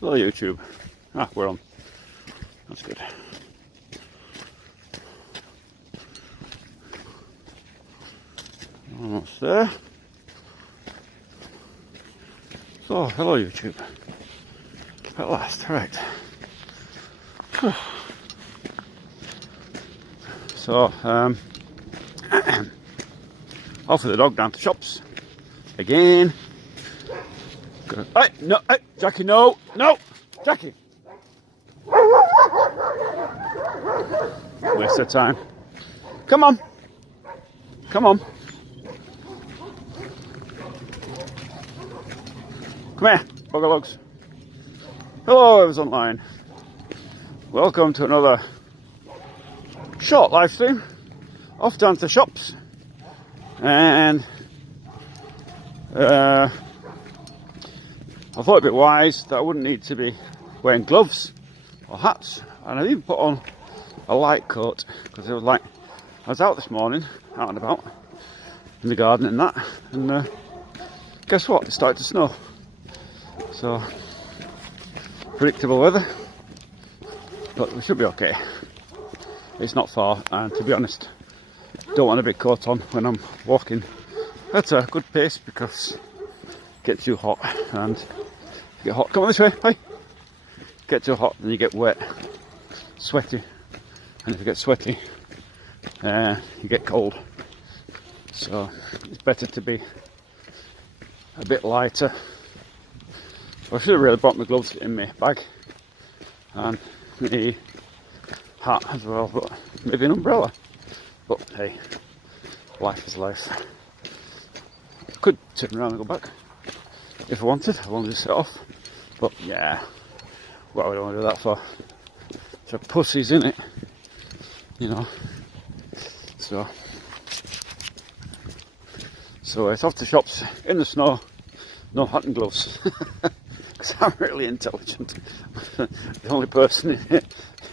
Hello YouTube. Ah, we're on. That's good. Almost there. So, hello YouTube. At last, right. So, off with the dog down to shops. Again. Hey, no, hey, Jackie, no, no, Jackie. Waste of time. Come on. Come on. Come here, buggerlugs. Hello, whoever's online. Welcome to another short live stream. Off down to the shops. And I thought it'd be wise that I wouldn't need to be wearing gloves or hats, and I even put on a light coat because it was like I was out this morning, out and about in the garden and that, and guess what? It started to snow. So predictable weather, but we should be okay. It's not far, and to be honest, don't want a big coat on when I'm walking at a good pace because it gets too hot and you get hot. Come on this way, hi. Get too hot, then you get wet, sweaty, and if you get sweaty, you get cold. So it's better to be a bit lighter. I should have really brought my gloves in my bag and my hat as well, but maybe an umbrella. But hey, life is life. I could turn around and go back if I wanted. I wanted to set off, but yeah, what would I want to do that for? So pussies in it, you know. So it's off to shops in the snow, no hat and gloves, because I'm really intelligent. The only person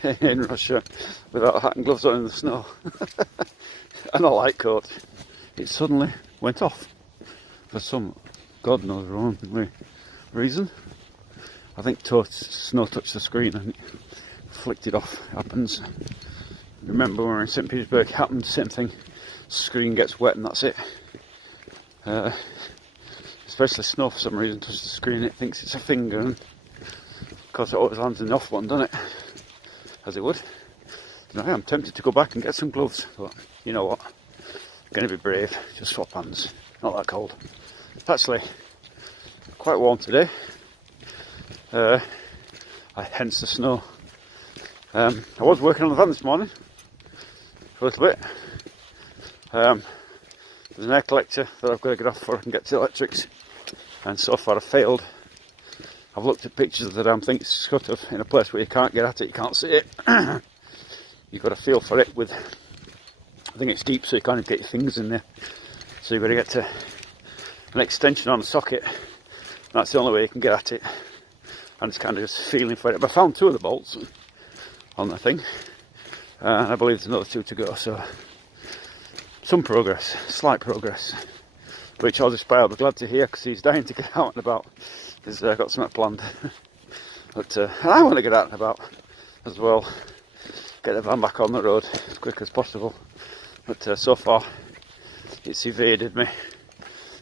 in Russia without a hat and gloves on in the snow and a light coat. It suddenly went off for some God knows wrong reason. I think snow touched the screen and it flicked it off. It happens. Remember when we were in St. Petersburg, it happened, same thing. Screen gets wet and that's it. Especially snow for some reason touches the screen, it thinks it's a finger, and of course it always lands in the off one, doesn't it? As it would. And I am tempted to go back and get some gloves, but you know what? I'm going to be brave, just swap hands. Not that cold. It's actually quite warm today. Hence the snow. I was working on the van this morning for a little bit. There's an air collector that I've got to get off for and get to the electrics, and so far I've failed. I've looked at pictures of the damn thing, it's sort of in a place where you can't get at it, you can't see it. You've got to feel for it with, I think it's deep so you can't even get your fingers in there. So you've got to get to an extension on a socket. That's the only way you can get at it. And it's kind of just feeling for it. But I found 2 of the bolts on the thing. And I believe there's another 2 to go, so some progress, slight progress. Which I'll just be glad to hear because he's dying to get out and about. He's got something planned. But I want to get out and about as well. Get the van back on the road as quick as possible. But so far it's evaded me.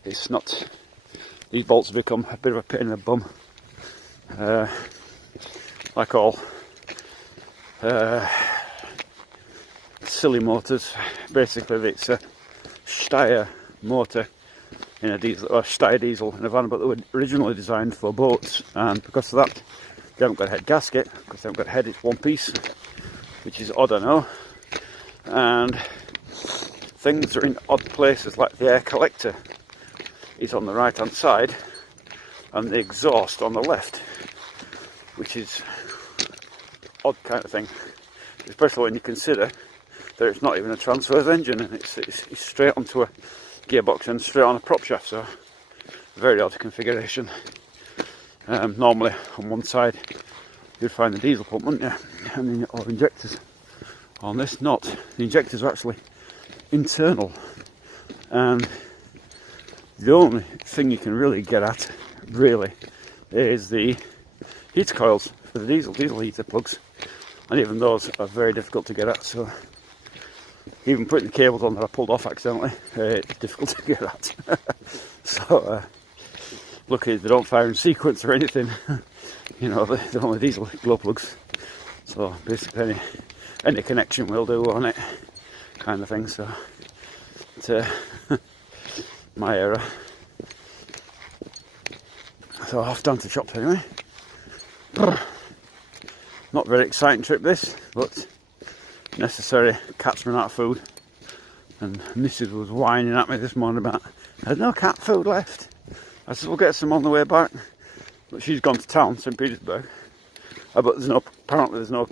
It's not. These bolts have become a bit of a pain in the bum. Like all silly motors. Basically it's a Steyr motor in a diesel, or Steyr diesel in a van, but they were originally designed for boats, and because of that they haven't got a head gasket, because they haven't got a head, it's one piece, which is odd, I know. And things are in odd places, like the air collector is on the right hand side and the exhaust on the left, which is odd kind of thing, especially when you consider that it's not even a transverse engine and it's straight onto a gearbox and straight on a prop shaft, so very odd configuration. Normally on one side you'd find the diesel pump, wouldn't you, and then or injectors On this, not. The injectors are actually internal, and the only thing you can really get at, really, is the heater coils for the diesel heater plugs, and even those are very difficult to get at. So even putting the cables on that I pulled off accidentally, it's difficult to get at. So luckily they don't fire in sequence or anything. You know, they're only diesel glow plugs. So basically any connection will do on it, kind of thing. So it's my error. So off down to the shops anyway. Not very exciting trip this, but necessary. Cats run out of food, and Mrs was whining at me this morning about there's no cat food left. I said we'll get some on the way back, but she's gone to town, St. Petersburg. But apparently there's no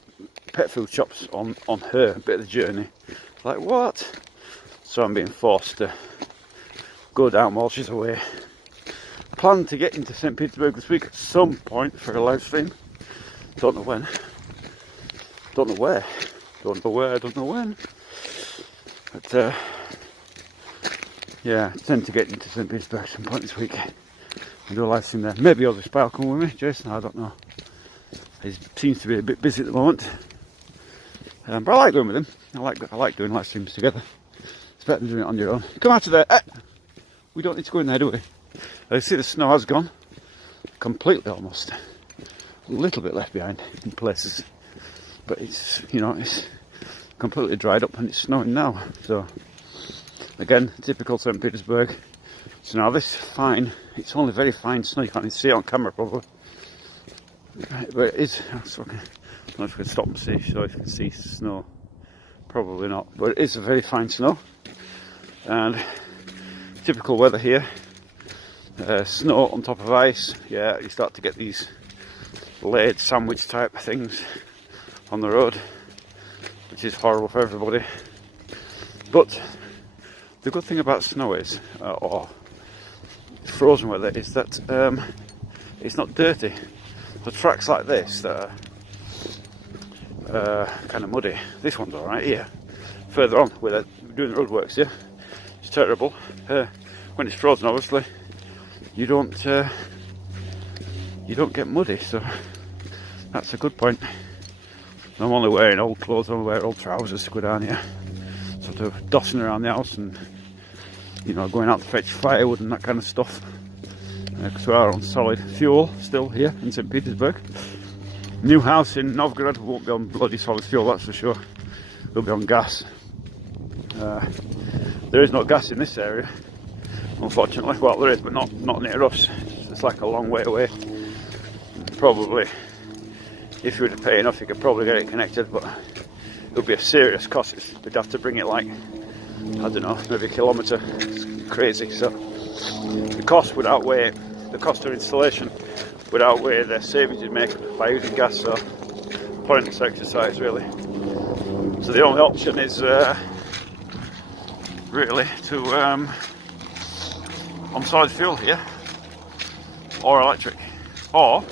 pet food shops on her bit of the journey. Like what? So I'm being forced to go down while she's away. Plan to get into St. Petersburg this week at some point for a live stream. Don't know when. Don't know where. Don't know where. Don't know when. But yeah, I tend to get into St. Petersburg at some point this week and do a live stream there. Maybe other Spy will come with me. Jason, I don't know. He seems to be a bit busy at the moment. But I like going with him. I like doing live streams together. It's better than doing it on your own. Come out of there. We don't need to go in there, do we? I see the snow has gone. Completely almost. A little bit left behind in places. But it's, you know, it's completely dried up and it's snowing now. So, again, typical St. Petersburg. So now this fine, it's only very fine snow. You can't even see it on camera probably. But it is, I don't know if we can stop and see so if you can see snow. Probably not. But it is a very fine snow. And typical weather here. Snow on top of ice. Yeah, you start to get these laid sandwich type things on the road, which is horrible for everybody. But the good thing about snow is, or frozen weather, is that it's not dirty. The tracks like this that are kind of muddy, this one's alright here. Further on, where they're doing the roadworks here, it's terrible. When it's frozen, obviously, you don't get muddy, so that's a good point. I'm only wearing old clothes, I'm wearing old trousers to go down here, sort of dossing around the house and, you know, going out to fetch firewood and that kind of stuff. Because we are on solid fuel still here in St. Petersburg. New house in Novgorod won't be on bloody solid fuel, that's for sure. It'll be on gas. There is no gas in this area, unfortunately. Well, there is, but not near us. It's like a long way away. Probably, if you were to pay enough, you could probably get it connected, but it would be a serious cost. We'd have to bring it like, I don't know, maybe a kilometre. It's crazy. So the cost would outweigh the cost of installation, would outweigh the savings you'd make by using gas. So pointless exercise, really. So the only option is really to on solid fuel here, or electric, or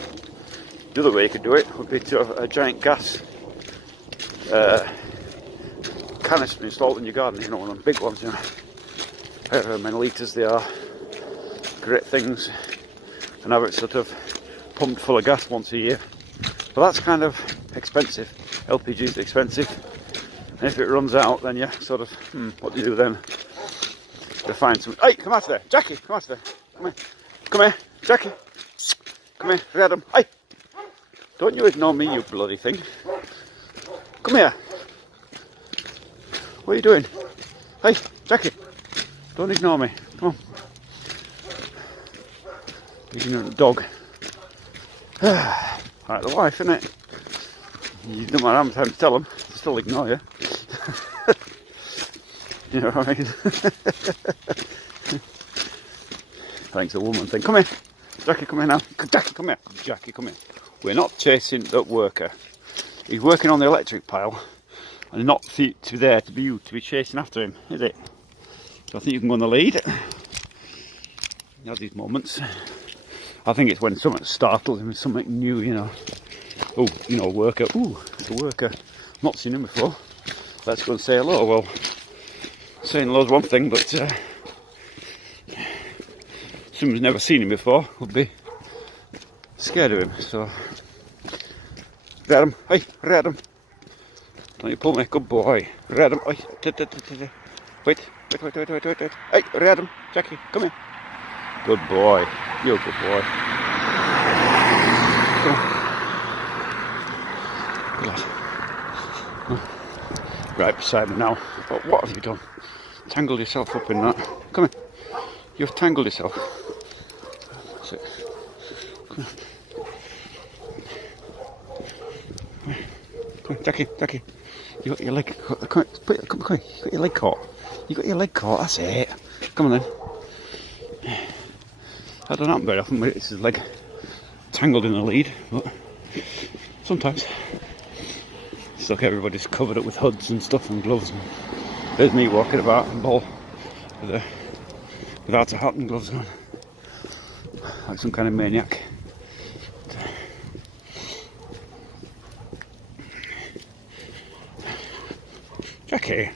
the other way you could do it would be to have a giant gas canister installed in your garden, you know, one of them big ones, you know, however many litres they are, great things, and have it sort of pumped full of gas once a year. But that's kind of expensive. LPG is expensive, and if it runs out, then you sort of, what do you do then? To find some. Hey, come out of there, Jackie! Come out of there. Come here, Jackie. Come here, Adam. Hey, don't you ignore me, you bloody thing. Come here. What are you doing? Hey, Jackie, don't ignore me. Come on. Ignorant dog. Like the wife, isn't it? You don't have time to tell them, they still ignore you. You know what I mean? Thanks, a woman thing. Come here, Jackie, come here now. Jackie, come here. Jackie, come here. We're not chasing that worker. He's working on the electric pile, and not to there to be you to be chasing after him, is it? So I think you can go on the lead. He has these moments. I think it's when something startles him with something new, you know. Oh, you know, worker. Ooh, it's a worker. Not seen him before. let's go and say hello. Well, saying hello's one thing, but someone's never seen him before would be scared of him. So, Radam, hey, Radam. Don't you pull me, good boy. Radam, oi. Wait. Hey, Radam, Jackie, come here. Good boy. You're a good boy. Come on. Good lad. Right beside me now. But what have you done? Tangled yourself up in that. Come here. You've tangled yourself. That's it. Come on, Jackie. You got your leg caught. Come here. You got your leg caught. You got your leg caught. That's it. Come on then. That doesn't happen very often, but it's his leg tangled in the lead. But sometimes. It's like everybody's covered up with hoods and stuff and gloves. And there's me walking about and ball without a hat and gloves on, like some kind of maniac. Jackie,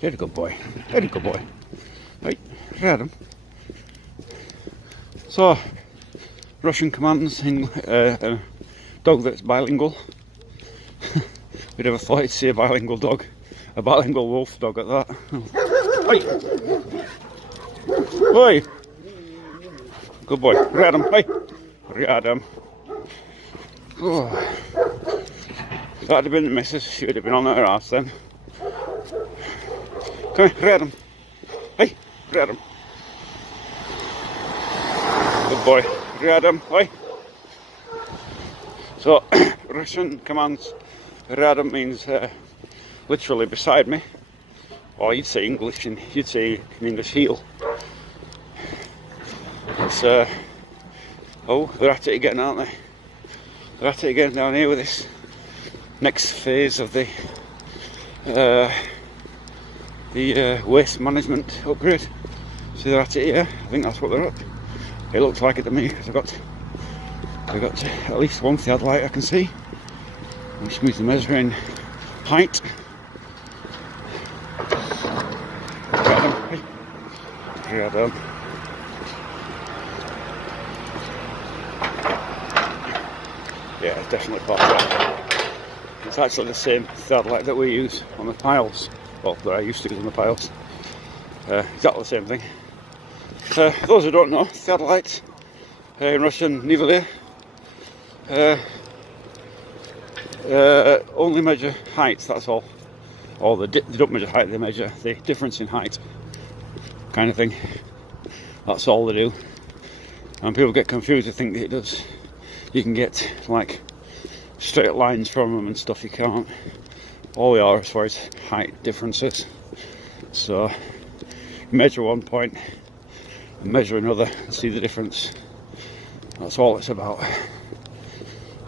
you're a good boy. Right, Radam. So, Russian commands in a dog that's bilingual. We never thought you'd see a bilingual dog, a bilingual wolf dog at that. Oi! Good boy, Radam. Hey, Radam. Oh. If that had been the missus, she would have been on her arse then. Come here, Radam. Hey, Radam. Good boy, Radam. Hey. So, Russian commands, Radam means literally beside me. Or you'd say English, and you'd say in English heel. It's oh, they're at it again, aren't they? They're at it again down here with this next phase of the waste management upgrade. So they're at it here. I think that's what they're at. It looks like it to me because I've got at least one theodolite I can see, which means the measuring height. Radam. Yeah, it's definitely part of that. It's actually the same theodolite that we use on the piles, well, that I used to use on the piles. Exactly the same thing. For those who don't know, theodolite in Russian niveler only measure height, that's all. Or they don't measure height, they measure the difference in height, kind of thing. That's all they do. And people get confused, they think that it does. You can get like straight lines from them and stuff. You can't. All they are as far as height differences. So you measure one point and measure another and see the difference. That's all it's about.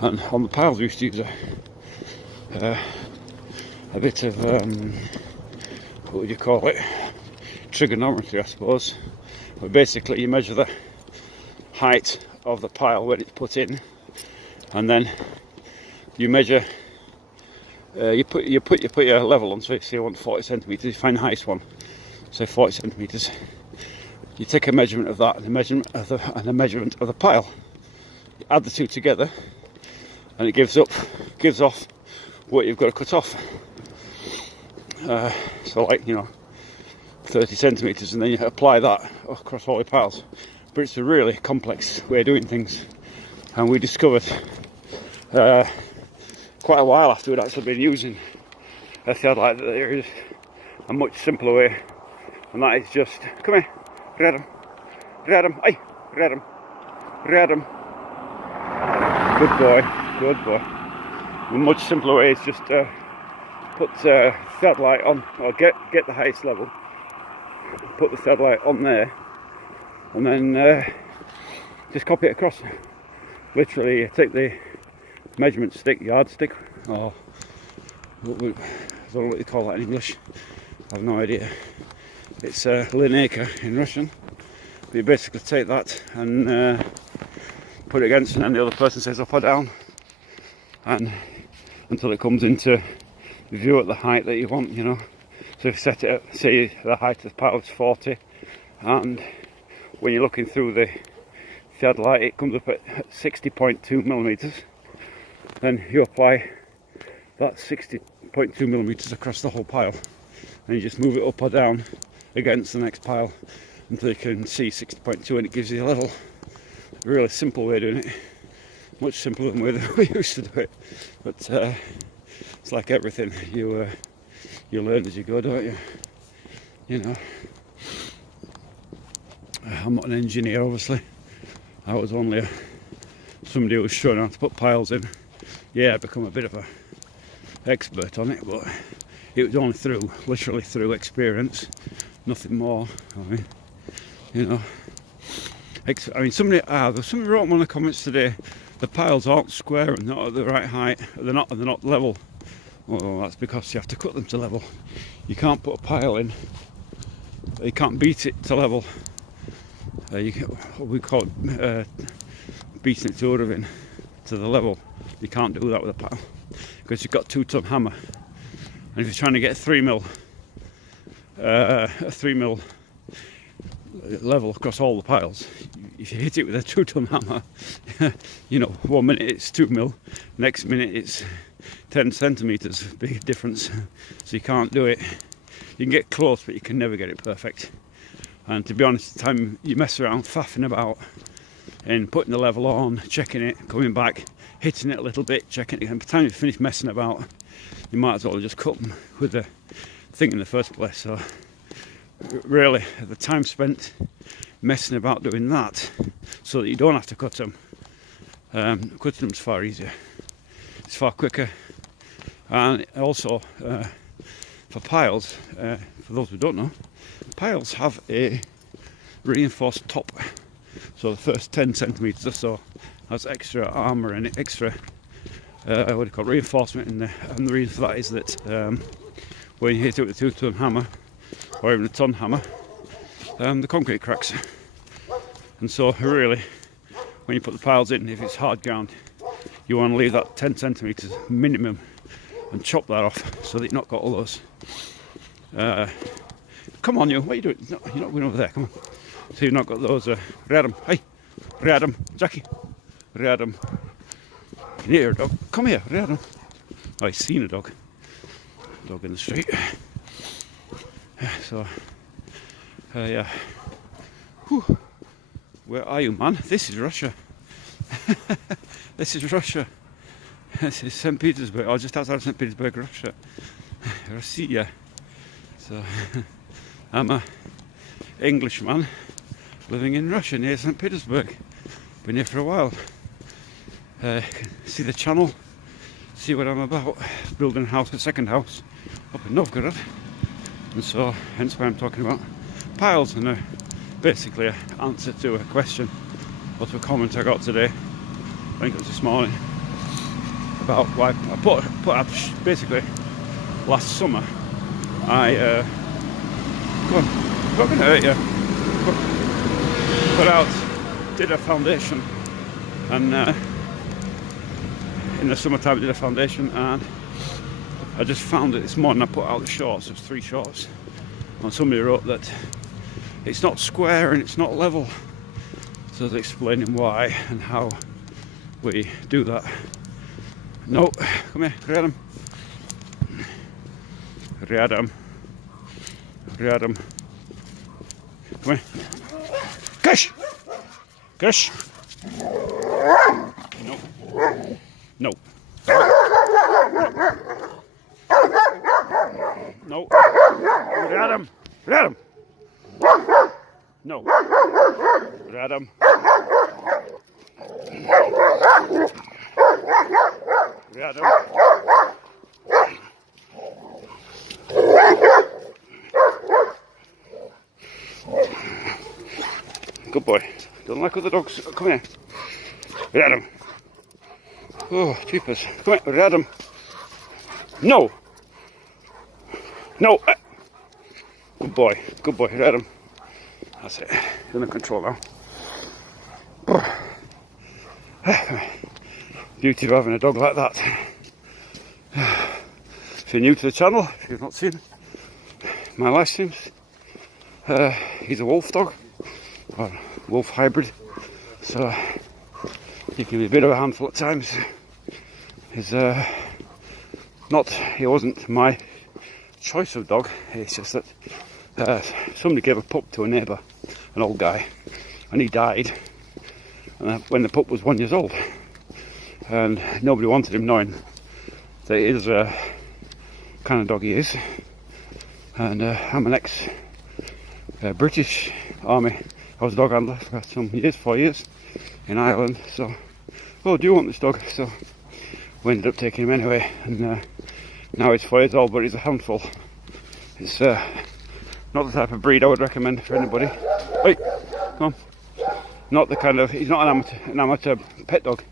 And on the piles we used to use a bit of what would you call it? Trigonometry, I suppose. But basically you measure the height of the pile when it's put in, and then you measure. You put your level on. So if you want 40 centimeters, you find the highest one. So 40 centimeters. You take a measurement of that and a measurement of the pile. You add the two together, and it gives off what you've got to cut off. So like 30 centimeters, and then you apply that across all your piles. But it's a really complex way of doing things, and we discovered quite a while after we'd actually been using a theodolite that there is a much simpler way, and that is just come here, Radam, hey, Radam. Good boy. A much simpler way is just put theodolite on, or get the highest level, put the theodolite on there, and then just copy it across. Literally take the measurement stick, yardstick, or I don't know what you call that in English, I have no idea. It's linacre in Russian. But you basically take that and put it against, and then the other person says up or down, and until it comes into view at the height that you want, you know. So if you set it at, say the height of the pile is 40, and when you're looking through the floodlight it comes up at 60.2 millimeters, then you apply that 60.2 millimeters across the whole pile, and you just move it up or down against the next pile until you can see 60.2, and it gives you a level. Really simple way of doing it, much simpler than the way that we used to do it, but it's like everything, you learn as you go, don't you? You know, I'm not an engineer, obviously. I was only somebody who was showing how to put piles in. Yeah, I become a bit of a expert on it, but it was only literally through experience, nothing more. I mean, you know, somebody wrote in one of the comments today, the piles aren't square and not at the right height, they're not level. Well, that's because you have to cut them to level. You can't put a pile in, you can't beat it to level. What we call beating it to Urvin to the level. You can't do that with a pile because you've got a 2-ton hammer, and if you're trying to get a 3 mil level across all the piles, if you hit it with a 2-ton hammer, you know, 1 minute it's 2 mil, next minute it's 10 centimeters, big difference. So you can't do it. You can get close, but you can never get it perfect. And to be honest, the time you mess around faffing about and putting the level on, checking it, coming back, hitting it a little bit, checking it again, by the time you finish messing about, you might as well just cut them with the thing in the first place. So really, the time spent messing about doing that so that you don't have to cut them, cutting them is far easier. It's far quicker. And also for piles, for those who don't know, piles have a reinforced top, so the first 10 centimeters or so has extra armour in it, extra reinforcement in there, and the reason for that is that when you hit it with a 2-ton hammer or even a ton hammer, the concrete cracks. And so really, when you put the piles in, if it's hard ground, you want to leave that 10 centimeters minimum and chop that off so that you've not got all those. Come on, you, what are you doing? You're not going over there, come on. So you've not got those. Radam, hey, Radam, Jackie, Radam. Here, dog, come here, Radam. Oh, he's seen a dog in the street. So, yeah. Whew. Where are you, man? This is Russia. This is Russia. This is St. Petersburg, or just outside of St. Petersburg, Russia. Russia. So, I'm a Englishman living in Russia near St. Petersburg. Been here for a while. See the channel, see what I'm about. Building a house, a second house up in Novgorod. And so, hence why I'm talking about piles, and basically an answer to a question or to a comment I got today, I think it was this morning, about why I put up basically last summer. I go on, I'm not going to hurt you. Did a foundation, and in the summertime I did a foundation, and I just found it this morning. I put out the shorts, there's 3 shorts, and somebody wrote that it's not square and it's not level. So I was explaining why and how we do that. No, come here, Radam. Radam. Radam. Come here. Kush! Kush! No. No. No. Radam. Radam. No. Radam. Radam. Good boy. Don't like other dogs. Come here. Radam. Oh, jeepers. Come here, Radam. No. No. Good boy. Good boy, Radam. That's it. You're under control now. Beauty of having a dog like that. If you're new to the channel, if you've not seen my live streams, he's a wolf dog, or wolf hybrid, so he can be a bit of a handful at times. He wasn't my choice of dog, it's just that somebody gave a pup to a neighbour, an old guy, and he died when the pup was 1 year old, and nobody wanted him, knowing that he is the kind of dog he is. And I'm an ex British Army. I was a dog handler for some years, 4 years, in Ireland. So, oh, do you want this dog? So we ended up taking him anyway, and now he's 4 years old, but he's a handful. It's not the type of breed I would recommend for anybody. Wait, come on. Not the kind of, he's not an amateur pet dog.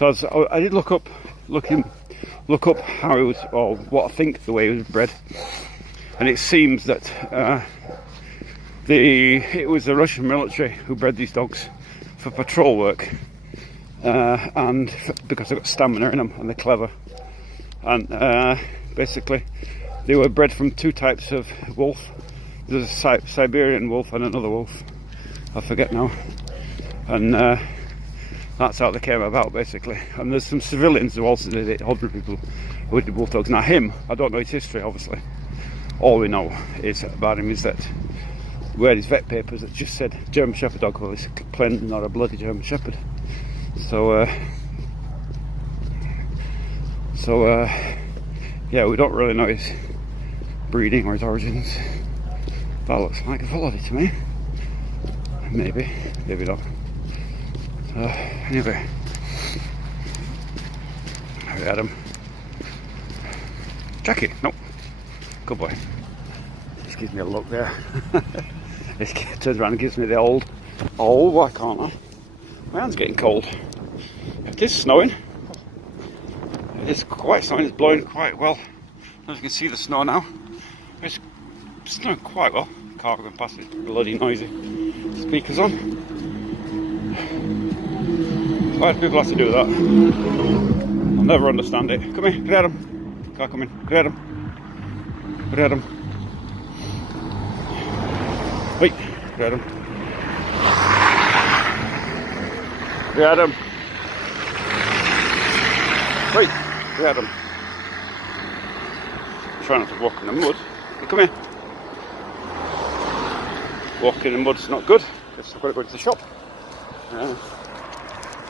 So I did look up how he was, or what I think the way he was bred, and it seems that it was the Russian military who bred these dogs for patrol work, and because they've got stamina in them and they're clever, and basically they were bred from two types of wolf. There's a Siberian wolf and another wolf, I forget now, and that's how they came about, basically. And there's some civilians who also did it, ordinary people who did wolf dogs. Now him, I don't know his history, obviously. All we know is about him is that we had his vet papers that just said German Shepherd dog. Well, he's plainly not a bloody German Shepherd. So yeah, we don't really know his breeding or his origins. That looks like a Volody to me. Maybe not. Anyway, we had him. Jackie, no, good boy. Just gives me a look there. This kid turns around and gives me the old, why can't I? My hand's getting cold. It is snowing. It is quite snowing, it's blowing quite well. I don't know if you can see the snow now. It's snowing quite well. Car going past, it's bloody noisy. Speakers on. Why do people have to do that? I'll never understand it. Come here, get him. Can't come in. Get him. Get him. Wait, get him. Get him. Wait, get him. Try not to walk in the mud. Come here. Walking in the mud's not good. Guess I've got to go to the shop.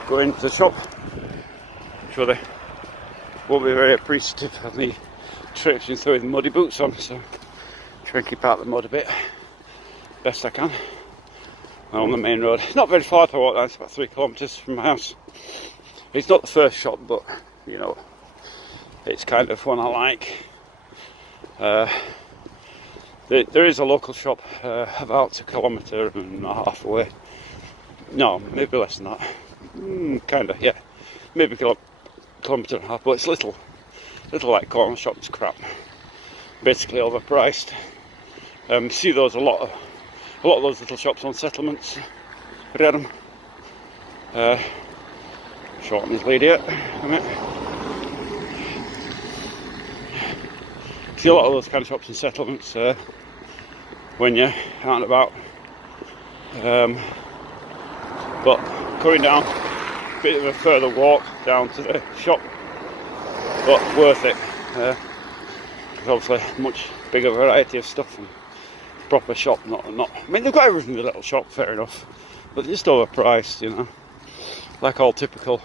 Go into the shop. I'm sure they won't be very appreciative of me traipsing through with muddy boots on, so try and keep out the mud a bit best I can. I'm on the main road. It's not very far to walk down, it's about 3 kilometres from my house. It's not the first shop, but you know, it's kind of one I like. There is a local shop about 1.5 kilometres away. No, maybe less than that. Kind of, yeah. Maybe 1.5 kilometres, but it's little like corner shops crap. Basically overpriced. See those a lot of those little shops on settlements. Read them. Short on his lead here. See a lot of those kind of shops and settlements when you're out and about. But coming down, a bit of a further walk down to the shop, but worth it. There's obviously much bigger variety of stuff and proper shop, not. I mean, they've got everything in the little shop, fair enough, but they're just overpriced, you know. Like all typical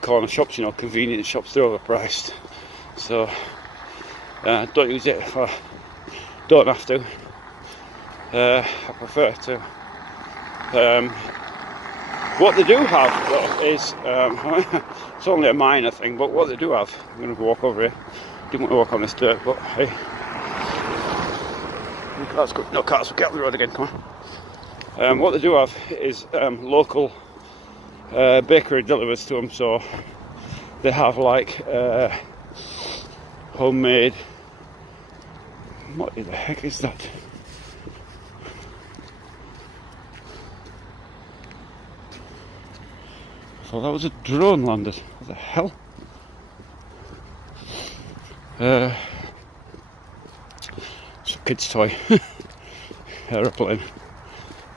corner shops, you know, convenience shops, they're overpriced. So don't use it if I don't have to. I prefer to. What they do have, though, is it's only a minor thing, but what they do have, I'm going to walk over here. Didn't want to walk on this dirt, but hey, that's good. No cars, we'll get on the road again. Come on. What they do have is local bakery delivers to them, so they have like homemade. What the heck is that? I thought that was a drone landed. What the hell? It's a kid's toy. Aeroplane.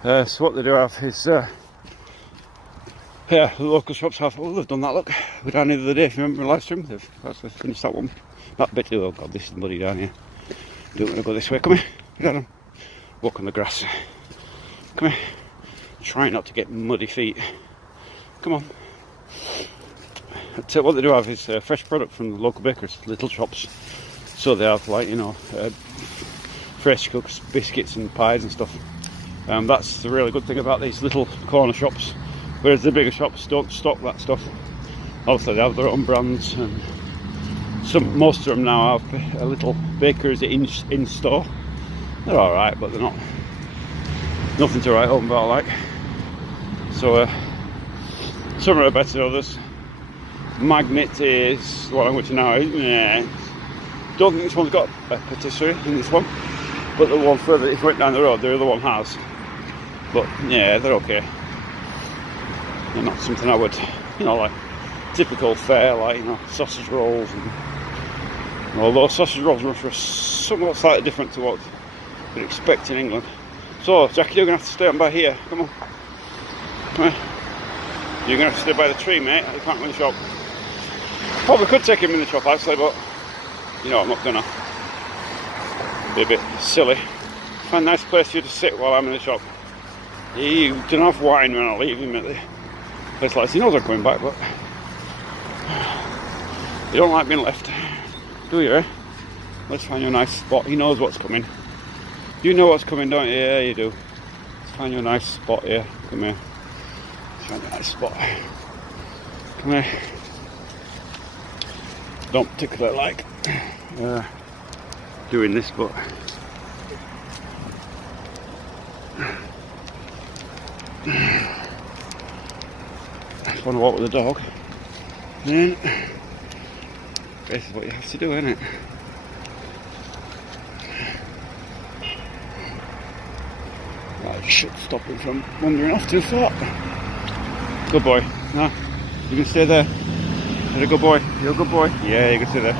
So what they do have is, yeah, the local shops have, oh, they've done that, look. We're down here the other day, if you remember my live stream, they've actually finished that one. That bit, oh god, this is muddy down here. Don't want to go this way, come here. Get on. Walk on the grass. Come here. Try not to get muddy feet. Come on. What they do have is fresh product from the local bakers, little shops. So they have, like, you know, fresh cooks, biscuits and pies and stuff. That's the really good thing about these little corner shops. Whereas the bigger shops don't stock that stuff. Also, they have their own brands, and most of them now have a little bakeries in store. They're all right, but they're not nothing to write home about, like. So some are better than others. Magnet is what I'm going to now. Yeah, don't think this one's got a patisserie in this one, but the one further, if you went down the road, the other one has. But yeah, they're okay. They're not something I would, you know, like typical fare, like, you know, sausage rolls. And although sausage rolls are somewhat slightly different to what you'd expect in England. So, Jackie, you're going to have to stay on by here. Come on. Come here. You're going to have to stay by the tree, mate. You can't go in the shop. Probably could take him in the shop, actually, but, you know, I'm not going to. Be a bit silly. Find a nice place for you to sit while I'm in the shop. You don't have wine when I leave him at the place like this. He knows I'm coming back, but you don't like being left, do you, eh? Let's find you a nice spot. He knows what's coming. You know what's coming, don't you? Yeah, you do. Let's find you a nice spot here. Come here. Let's find a nice spot. Come here. Don't particularly like doing this, but I just want to walk with the dog. Then this is what you have to do, isn't it? That should stop him from wandering off too far. Good boy. No, you can stay there. You're a good boy. You're a good boy. Yeah, you can stay there.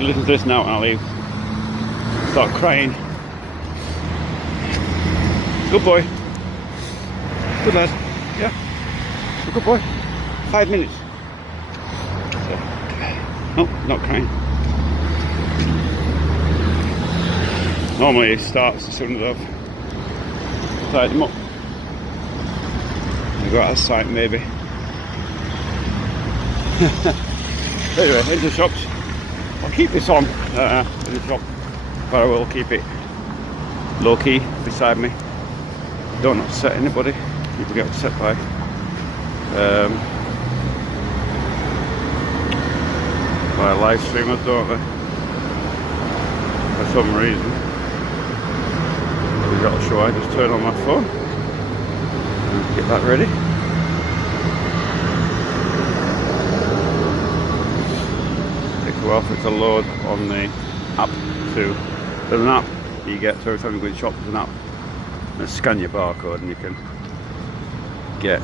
You listen to this now and I'll leave. Start crying. Good boy. Good lad. Yeah. You're a good boy. 5 minutes. So, no, not crying. Normally he starts as soon as I've tied him up. I go out of sight maybe. Anyway, into the shops. I'll keep this on in the shop, but I will keep it low key beside me. Don't upset anybody. People get upset by live streamers, don't they? For some reason. We've got a show. I just turn on my phone and get that ready. Takes a while for it to load on the app too. There's an app you get, so every time you go in the shop there's an app. And scan your barcode and you can get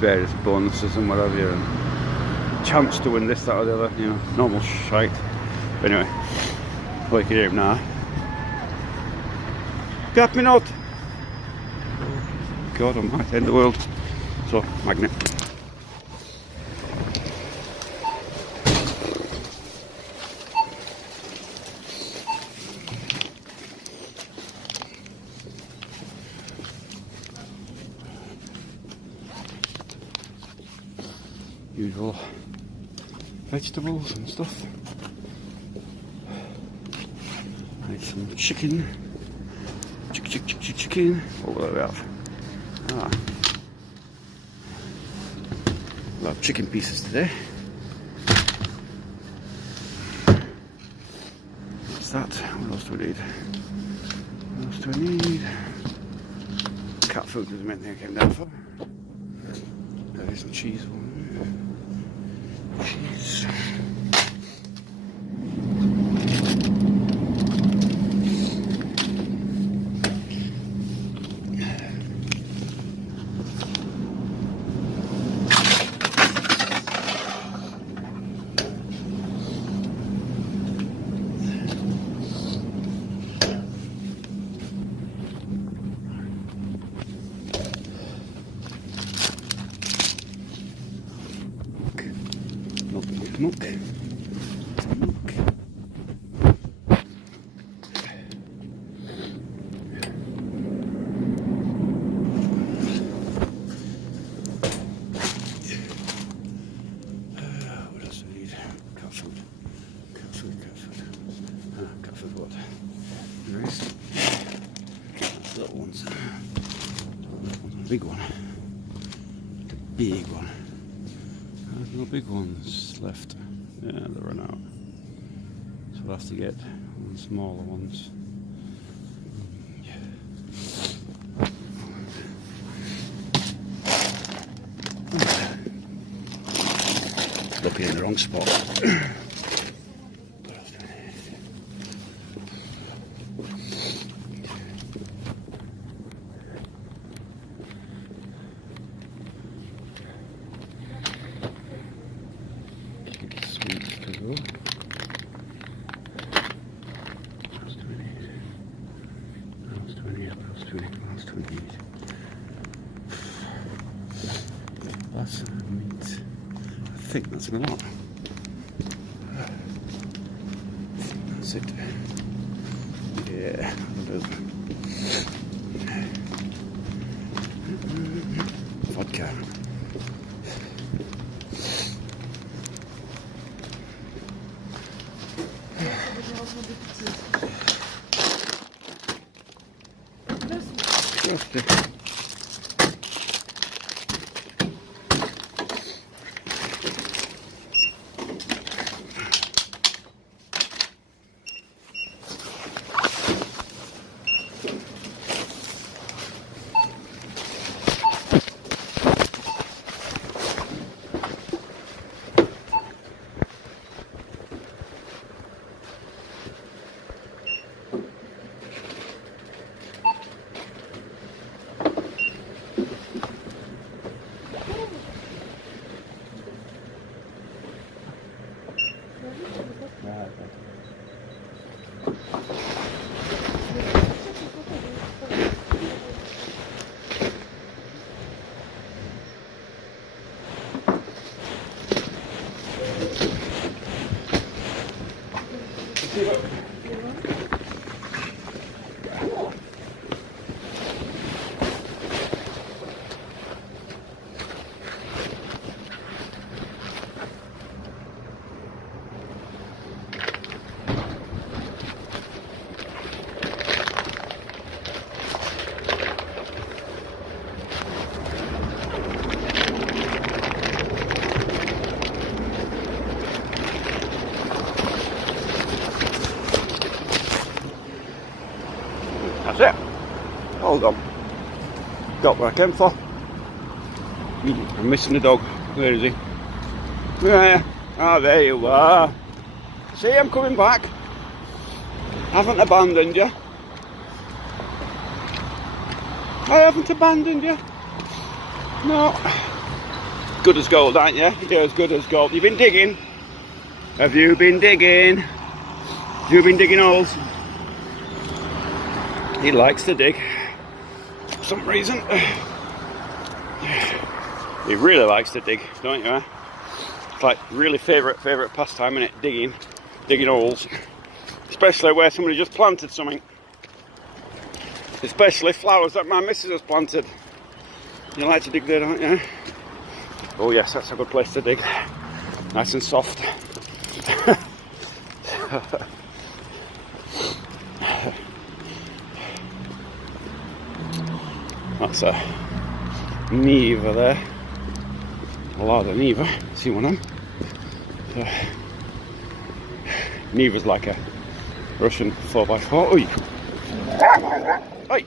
various bonuses and whatever, and chance to win this, that or the other, you know, normal shite. But anyway, well, you can hear him now. Get me not! God almighty, end of the world. So, magnet. Usual vegetables and stuff. I need some chicken. Chicken. What will we have? We'll have chicken pieces today. What's that? What else do we need? What else do we need? Cat food was the main thing I came down for. There's some cheese. Cheese. Muck, muck, muck. What else do we need? Cat food. Cat food, cat food. Cat food what? Nice. That's the little ones. The big one. The big one. There's no big ones left. Yeah, they run out. So we'll have to get smaller ones. Looking in the wrong spot. Sweets to go. What else do we need? What else do we need? What else do we need? What else do we need? That's meat. I think that's a lot. That's it. Yeah, that is. Vodka. Просто. That's it. All gone. Got what I came for. I'm missing the dog. Where is he? Yeah. Ah, there you are. See, I'm coming back. Haven't abandoned you. I haven't abandoned you. No. Good as gold, aren't you? You're as good as gold. You've been digging. Have you been digging? Have you been digging holes? He likes to dig for some reason. He really likes to dig, don't you? It's like really favourite pastime, isn't it? Digging holes, especially where somebody just planted something. Especially flowers that my missus has planted. You like to dig there, don't you? Oh yes, that's a good place to dig. Nice and soft. That's a Neva there. A lot of Neva. See one of them? Neva's like a Russian 4x4. Oi! Oi!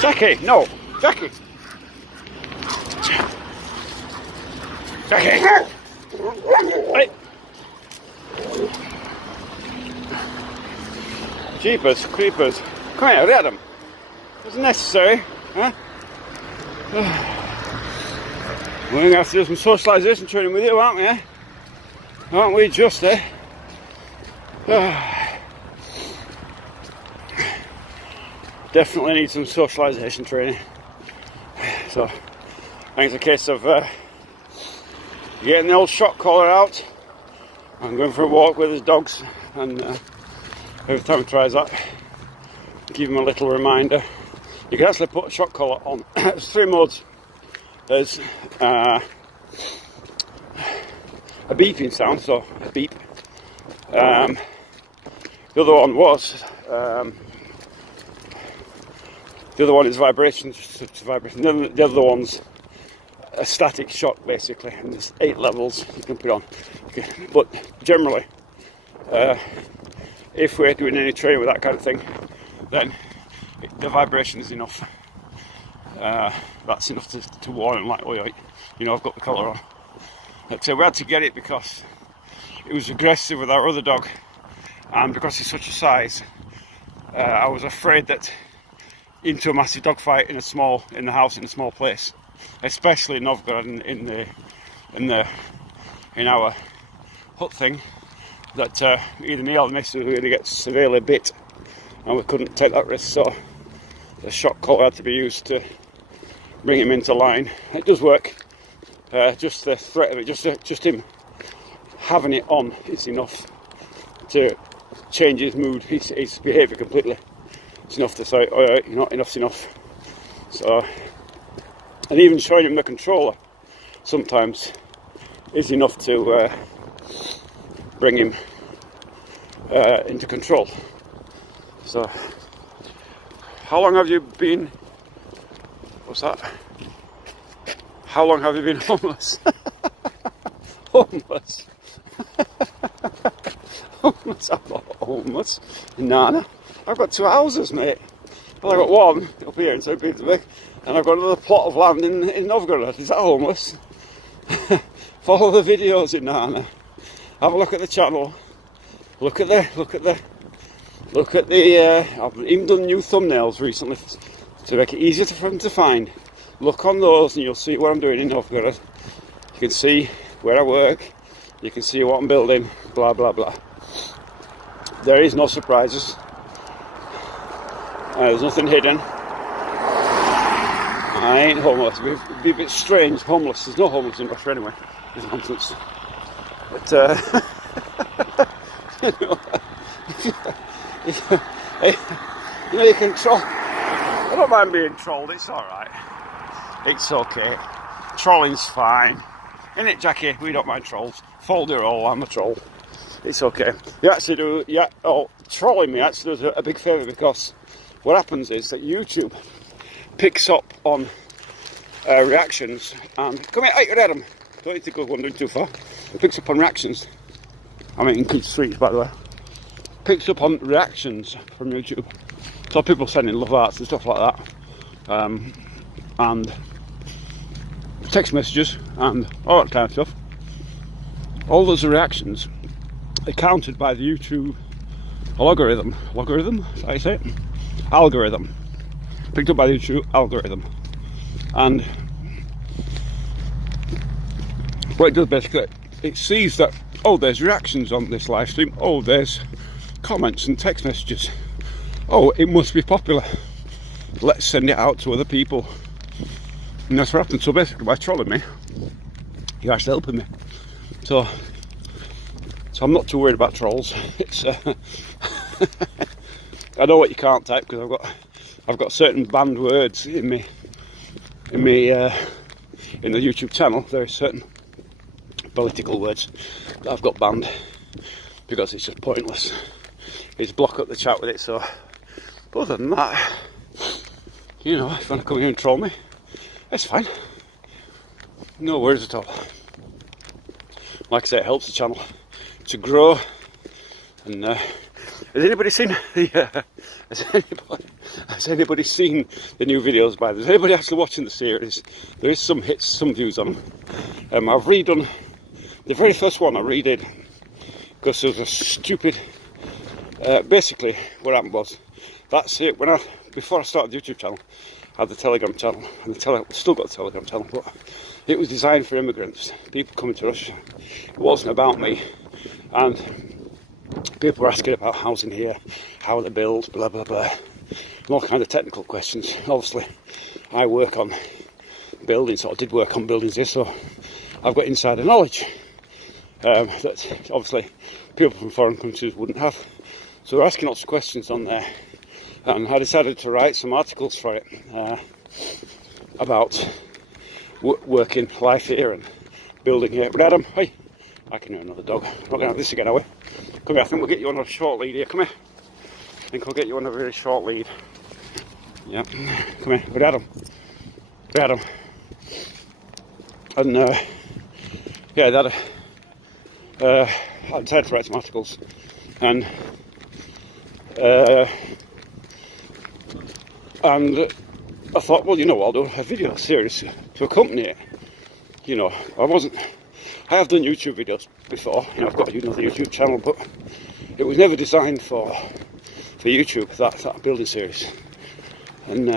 Jackie! No! Jackie! Jackie! Oi! Jeepers, creepers. Come here, read them. It wasn't necessary, huh? We're going to have to do some socialisation training with you, aren't we, eh? Aren't we just, eh? definitely need some socialisation training. So I think it's a case of getting the old shock collar out and going for a walk with his dogs, and every time he tries that, give him a little reminder. You can actually put a shock collar on. There's 3 modes. There's a beeping sound, so a beep. The other one was the other one is vibration, just vibration. The other one's a static shock, basically, and there's 8 levels you can put on. Okay. But generally, if we're doing any training with that kind of thing, then the vibration is enough. That's enough to warn him, like, oh, you know, I've got the collar on. But we had to get it because it was aggressive with our other dog, and because he's such a size, I was afraid that into a massive dog fight in the house in a small place, especially in Novgorod, in our hut thing, that either me or the missus were going to get severely bit, and we couldn't take that risk. So the shock collar had to be used to bring him into line. It does work. Just the threat of it, just him having it on is enough to change his mood, his behaviour completely. It's enough to say, oh, you know, enough's enough. So, and even showing him the controller sometimes is enough to bring him into control. So, how long have you been? What's that? How long have you been homeless? Homeless. Homeless. I'm not homeless. Nana. I've got 2 houses, mate. Well, I've got one up here in St. Petersburg, and I've got another plot of land in Novgorod. Is that homeless? Follow the videos in Nana. Have a look at the channel. Look at the. I've even done new thumbnails recently to make it easier for them to find. Look on those, and you'll see what I'm doing in Novgorod. You can see where I work. You can see what I'm building. Blah blah blah. There is no surprises. There's nothing hidden. I ain't homeless. It'd be a bit strange. Homeless. There's no homeless in Russia anyway. It's nonsense. But you know, you can troll. I don't mind being trolled. It's all right. It's okay. Trolling's fine, isn't it, Jackie? We don't mind trolls. Fold your roll. I'm a troll. It's okay. You actually do. Yeah. Oh, trolling me actually does a big favour, because what happens is that YouTube picks up on reactions, and come here, out your head, don't need to go wandering too far. It picks up on reactions. I mean, in good streets, by the way. Picks up on reactions from YouTube. So people sending love hearts and stuff like that, and text messages and all that kind of stuff. All those reactions are counted by the YouTube algorithm. Is that how you say it? Algorithm. Picked up by the YouTube algorithm. And what it does basically, it sees that, oh, there's reactions on this live stream, oh, there's comments and text messages, oh, it must be popular, let's send it out to other people. And that's what happened. So basically, by trolling me, you're actually helping me. So I'm not too worried about trolls. It's I know what you can't type, because I've got certain banned words in the YouTube channel. There are certain political words that I've got banned because it's just pointless. It's block up the chat with it. So, but other than that, you know, if you want to come here and troll me, it's fine. No worries at all. Like I say, it helps the channel to grow. And has anybody seen the? Has anybody seen the new videos by them? Is anybody actually watching the series? There is some hits, some views on them. I've redone the very first one. I redid because there was a stupid. Basically, what happened was, that's it. Before I started the YouTube channel, I had the Telegram channel, and still got the Telegram channel, but it was designed for immigrants, people coming to Russia. It wasn't about me, and people were asking about housing here, how they build, blah blah blah. all kind of technical questions. Obviously, I work on buildings, or did work on buildings here, so I've got insider knowledge that obviously people from foreign countries wouldn't have. So they're asking lots of questions on there, and I decided to write some articles for it about working life here and building here. But Adam, hey, I can hear another dog. We're not going to have this again, are we? Come here, I think we'll get you on a short lead here. Come here. I think I'll get you on a very short lead. Yeah, come here. But Adam. And yeah, that I decided to write some articles, and I thought, well, you know what, I'll do a video series to accompany it. You know, I have done YouTube videos before, and I've got another YouTube channel, but it was never designed for YouTube, that building series. And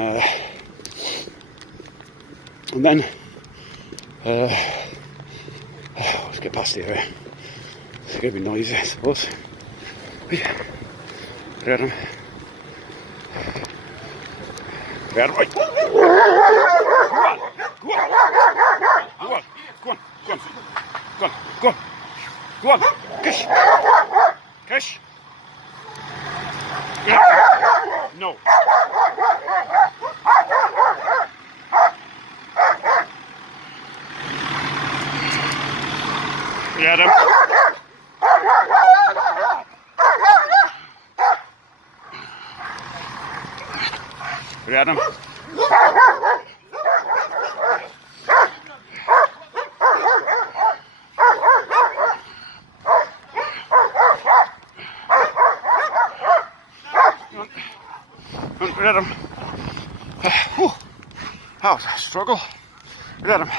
then let's get past here. It's going to be noisy, I suppose. Adam. Right. Go on. Kish. No. Adam. Adam. Adam. Oh, struggle. Adam.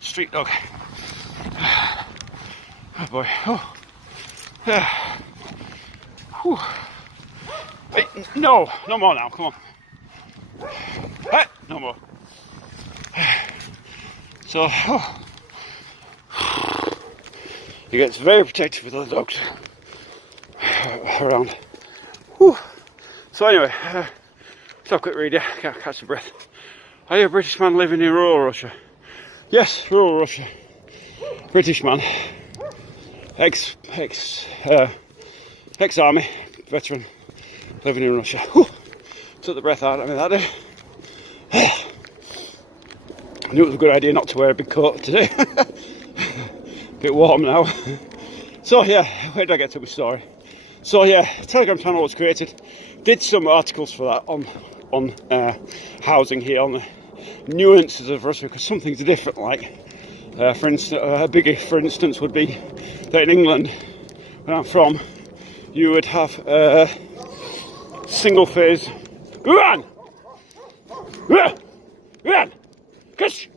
Street dog. Oh boy. Oh. Yeah. Hey, no more now. Come on. Hey, no more. So, he gets very protective with other dogs around. So anyway, let's have a quick read. Yeah, can't catch the breath. Are you a British man living in rural Russia? Yes, rural Russia. British man. Ex-army veteran living in Russia. Took the breath out of me that day. I knew it was a good idea not to wear a big coat today. A bit warm now. So yeah, where did I get to my story? So yeah, Telegram channel was created. Did some articles for that on housing here, on the nuances of Russia, because some things are different. Like, for instance, a biggie, for instance, would be that in England, where I'm from, you would have single phase. Run! Kish!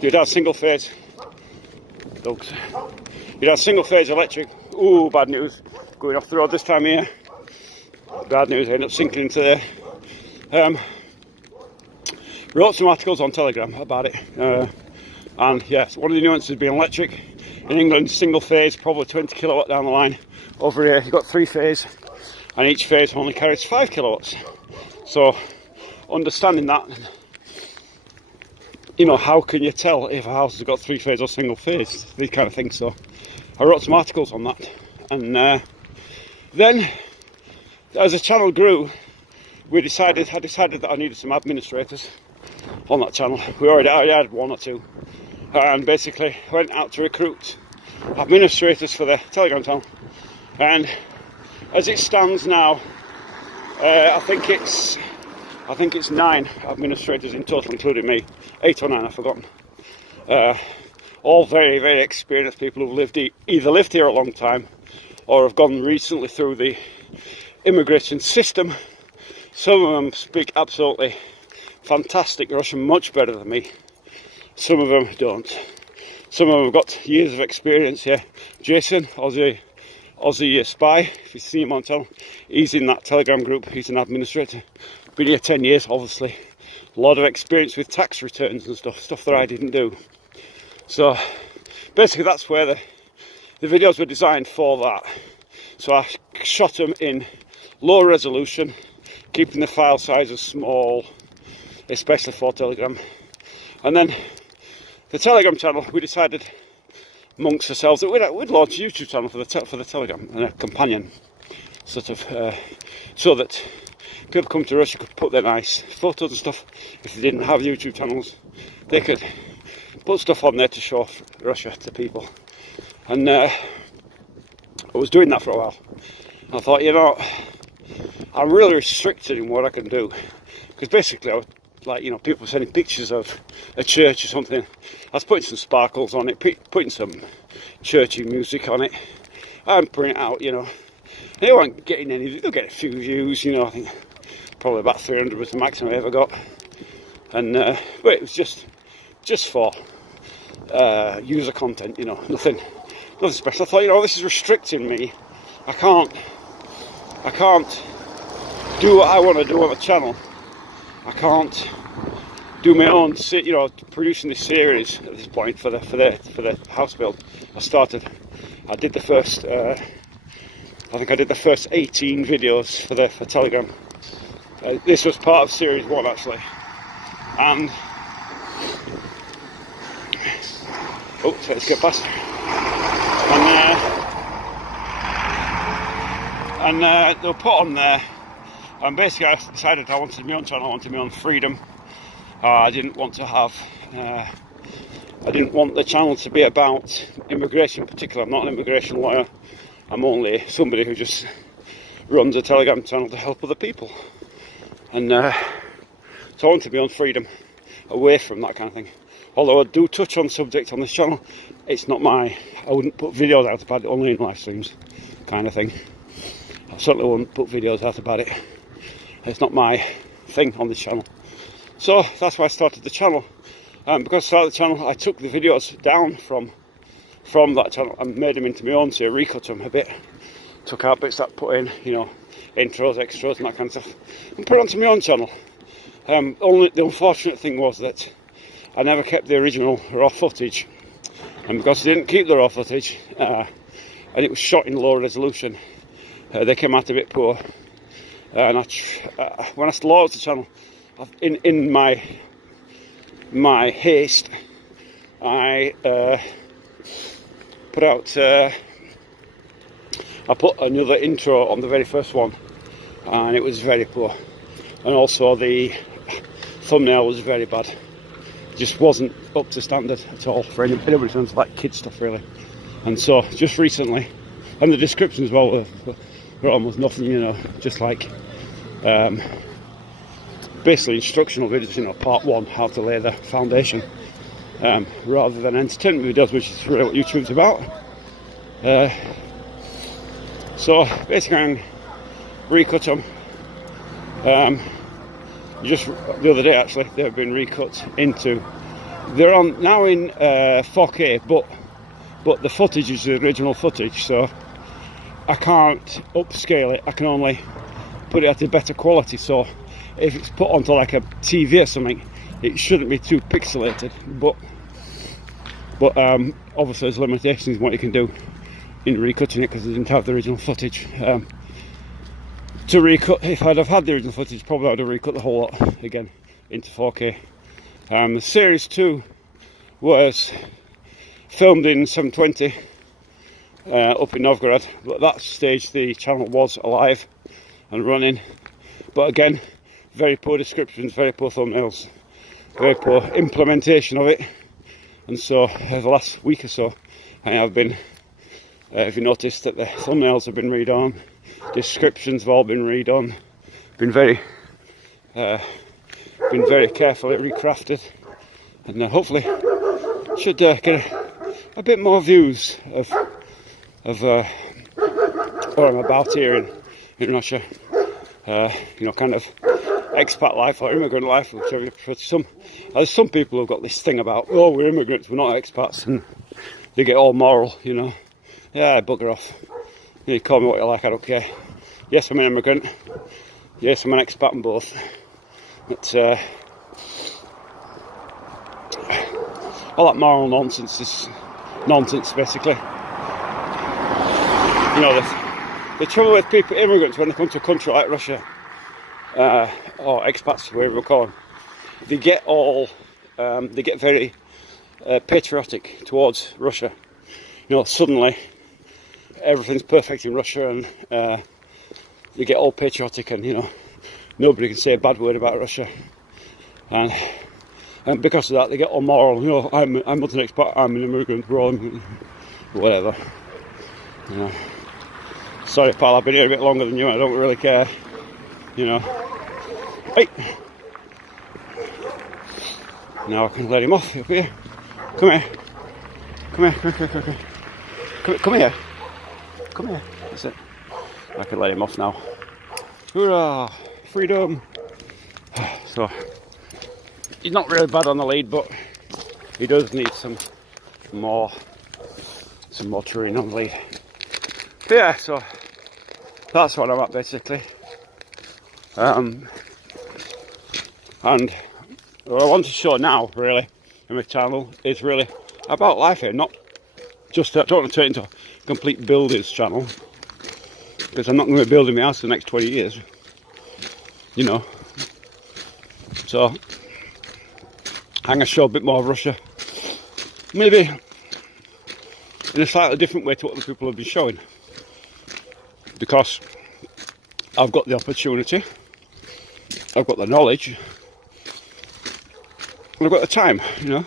You'd have single phase dogs. You'd have single phase electric. Ooh, bad news. Going off the road this time of year. Bad news, I ended up sinking into there. Wrote some articles on Telegram about it. And yes, one of the nuances being electric. In England, single phase, probably 20 kilowatt down the line. Over here, you've got 3 phase, and each phase only carries 5 kilowatts. So, understanding that, you know, how can you tell if a house has got 3 phase or single phase? These kind of things. So, I wrote some articles on that, and then, as the channel grew, I decided that I needed some administrators on that channel. I already had 1 or 2, and basically went out to recruit administrators for the Telegram channel. And as it stands now, I think it's 9 administrators in total, including me. 8 or 9, I've forgotten. All very, very experienced people who've either lived here a long time or have gone recently through the immigration system. Some of them speak absolutely fantastic Russian, much better than me. Some of them don't. Some of them have got years of experience here. Jason, Aussie Spy, if you see him on tell, he's in that Telegram group. He's an administrator. Been here 10 years, obviously. A lot of experience with tax returns and stuff that I didn't do. So basically that's where the videos were designed for that. So I shot them in low resolution, keeping the file sizes small, especially for Telegram. And then the Telegram channel, we decided amongst ourselves that we'd launch a YouTube channel for the Telegram, and a companion sort of, so that people come to Russia could put their nice photos and stuff. If they didn't have YouTube channels, they could put stuff on there to show Russia to people. And I was doing that for a while. I thought, you know, I'm really restricted in what I can do, because basically I was like, you know, people were sending pictures of a church or something. I was putting some sparkles on it, putting some churchy music on it, and putting it out, you know. They weren't getting any, they'll get a few views, you know. I think probably about 300 was the maximum I ever got. And but it was just for user content, you know, nothing special. I thought, you know, this is restricting me. I can't do what I want to do on the channel. I can't do my own, you know, producing this series at this point for the house build. I did the first, I think I did the first 18 videos for Telegram. This was part of series 1 actually, and oh, so let's get past. And they were put on there, and basically I decided I wanted my own channel, I wanted my own freedom. I didn't want to have, I didn't want the channel to be about immigration in particular. I'm not an immigration lawyer, I'm only somebody who just runs a Telegram channel to help other people. And so I wanted my own freedom away from that kind of thing. Although I do touch on subjects on this channel, it's not I wouldn't put videos out about it, only in live streams kind of thing. I certainly wouldn't put videos out about it. It's not my thing on this channel. So that's why I started the channel. Because I started the channel, I took the videos down from that channel and made them into my own, so I recut them a bit. Took out bits that I put in, you know, intros, extras and that kind of stuff, and put it onto my own channel. Only the unfortunate thing was that I never kept the original raw footage, and because I didn't keep the raw footage, and it was shot in low resolution, they came out a bit poor. And when I launched the channel, in my haste, I put another intro on the very first one, and it was very poor, and also the thumbnail was very bad. It just wasn't up to standard at all for anybody who sounds like kid stuff really. And so just recently, and the descriptions as well were almost nothing, you know, just like basically instructional videos, you know, part 1, how to lay the foundation, rather than entertainment videos, which is really what YouTube's about. So basically I'm recut them. Just the other day actually, they've been recut into, they're on now in 4K, but the footage is the original footage, so I can't upscale it. I can only put it at a better quality, so if it's put onto like a TV or something, it shouldn't be too pixelated, but obviously there's limitations in what you can do in recutting it, because I didn't have the original footage. To recut, if I'd have had the original footage, probably I'd have recut the whole lot again into 4K. The series 2 was filmed in 720 up in Novgorod, but at that stage the channel was alive and running, but again, very poor descriptions, very poor thumbnails, very poor implementation of it. And so the last week or so I have been, if you noticed, that the thumbnails have been redone, descriptions have all been redone, been very carefully recrafted, and hopefully should get a bit more views of what I'm about here in Russia. You know, kind of expat life or immigrant life, whichever you prefer. There's some people who've got this thing about, oh, we're immigrants, we're not expats, and they get all moral, you know. Yeah, bugger off. You call me what you like, I don't care. Yes, I'm an immigrant. Yes, I'm an expat, and both. But all that moral nonsense is nonsense, basically. You know, the the trouble with people, immigrants, when they come to a country like Russia, or expats, whatever we call them, they get very patriotic towards Russia. You know, suddenly everything's perfect in Russia, and they get all patriotic, and you know, nobody can say a bad word about Russia, and because of that, they get all moral. You know, I'm not an expat, I'm an immigrant, we're all whatever. You know, sorry, pal, I've been here a bit longer than you. I don't really care. You know. Hey. Now I can let him off up here. Come here. Come here. Come here. Come here. Come here. Come here. That's it. I can let him off now. Hoorah! Freedom! So, he's not really bad on the lead, but he does need some more training on the lead. But yeah, so that's what I'm at basically. And what I want to show now, really, in my channel is really about life here, not just, I don't want to turn it into a complete builders channel, because I'm not going to be building my house for the next 20 years, you know. So I'm going to show a bit more of Russia, maybe in a slightly different way to what the people have been showing, because I've got the opportunity, I've got the knowledge, and I've got the time, you know,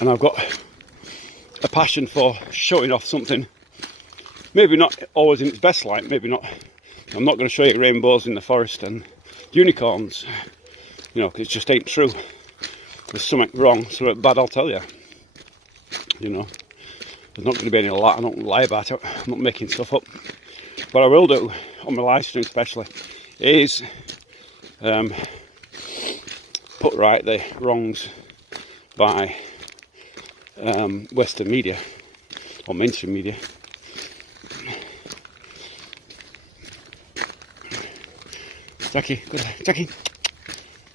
and I've got a passion for showing off something, maybe not always in its best light, maybe not, I'm not going to show you rainbows in the forest and unicorns, you know, 'cause it just ain't true. There's something wrong, something bad, I'll tell you, you know. There's not going to be any lie, I don't lie about it, I'm not making stuff up. What I will do, on my live stream especially, is put right the wrongs by Western media, or mainstream media. Jackie, good. Jackie.